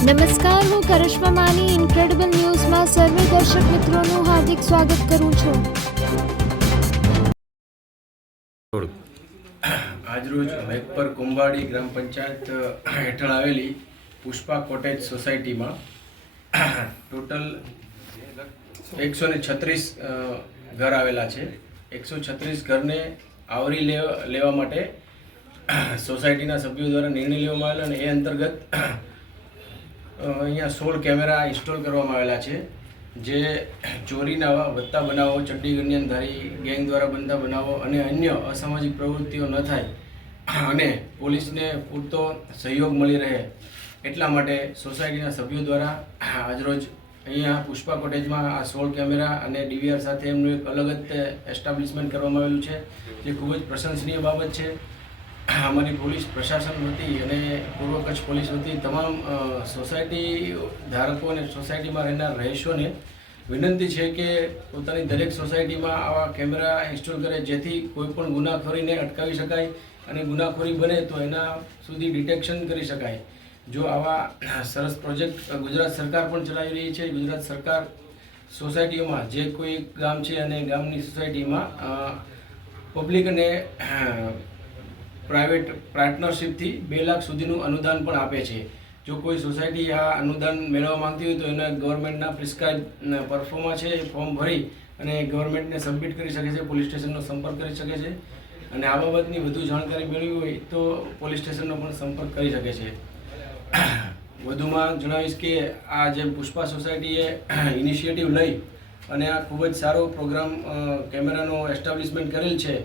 નમસ્કાર, હું કરિશ્મા માની ઇન્ક્રેડિબલ ન્યૂઝમાં સર્વે દર્શક મિત્રોનું હાર્દિક સ્વાગત કરું છું. આજરોજ મેઘપર કુંભાડી ગ્રામ પંચાયત હેઠળ આવેલી પુષ્પા કોટેજ સોસાયટીમાં ટોટલ એકસો ને છત્રીસ ઘર આવેલા છે. એકસો છત્રીસ ઘરને આવરી લેવા લેવા માટે સોસાયટીના સભ્યો દ્વારા નિર્ણય લેવામાં આવેલો અને એ અંતર્ગત અહીંયા સોળ કેમેરા ઇન્સ્ટોલ કરવામાં આવેલા છે. જે ચોરીના વધતા બનાવો, ચંડીગઢની અંધારી ગેંગ દ્વારા બનતા બનાવો અને અન્ય અસામાજિક પ્રવૃત્તિઓ ન થાય અને પોલીસને પૂરતો સહયોગ મળી રહે એટલા માટે સોસાયટીના સભ્યો દ્વારા આજરોજ અહીંયા પુષ્પા કોટેજમાં આ સોળ કેમેરા અને ડીવીઆર સાથે એમનું એક અલગ જ એસ્ટાબ્લિશમેન્ટ કરવામાં આવેલું છે. જે ખૂબ જ પ્રશંસનીય બાબત છે. અમારી પોલીસ પ્રશાસન વતી અને પૂર્વ કચ્છ પોલીસ વતી તમામ સોસાયટી ધારકો અને સોસાયટીમાં રહેનાર રહીશોને વિનંતી છે કે પોતાની દરેક સોસાયટીમાં આવા કેમેરા ઇન્સ્ટોલ કરે જેથી કોઈ પણ ગુનાખોરીને અટકાવી શકાય અને ગુનાખોરી બને તો એના સુધી ડિટેક્શન કરી શકાય. જો આવા સરસ પ્રોજેક્ટ ગુજરાત સરકાર પણ ચલાવી રહી છે, ગુજરાત સરકાર સોસાયટીઓમાં જે કોઈ ગામ છે અને ગામની સોસાયટીમાં પબ્લિક અને પ્રાઇવેટ પાર્ટનરશિપથી બે લાખ સુધીનું અનુદાન પણ આપે છે. જો કોઈ સોસાયટી આ અનુદાન મેળવવા માંગતી હોય તો એને ગવર્મેન્ટના પ્રિસ્ક્રાઇબ પરફોર્મા છે એ ફોર્મ ભરી અને ગવર્મેન્ટને સબમિટ કરી શકે છે, પોલીસ સ્ટેશનનો સંપર્ક કરી શકે છે. અને આ બાબતની વધુ જાણકારી મેળવી હોય તો પોલીસ સ્ટેશનનો પણ સંપર્ક કરી શકે છે. વધુમાં જણાવીશ કે આ જે પુષ્પા સોસાયટીએ ઇનિશિયેટિવ લઈ અને આ ખૂબ જ સારો પ્રોગ્રામ કેમેરાનો એસ્ટાબ્લિશમેન્ટ કરેલ છે.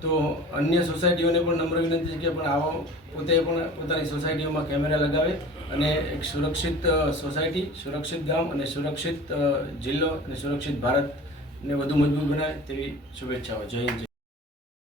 તો અન્ય સોસાયટીઓને પણ નમ્ર વિનંતી છે કે પણ આવો પોતે પણ પોતાની સોસાયટીઓમાં કેમેરા લગાવે અને એક સુરક્ષિત સોસાયટી, સુરક્ષિત ગામ અને સુરક્ષિત જિલ્લો અને સુરક્ષિત ભારતને વધુ મજબૂત બનાવે તેવી શુભેચ્છાઓ. જય હિન્દ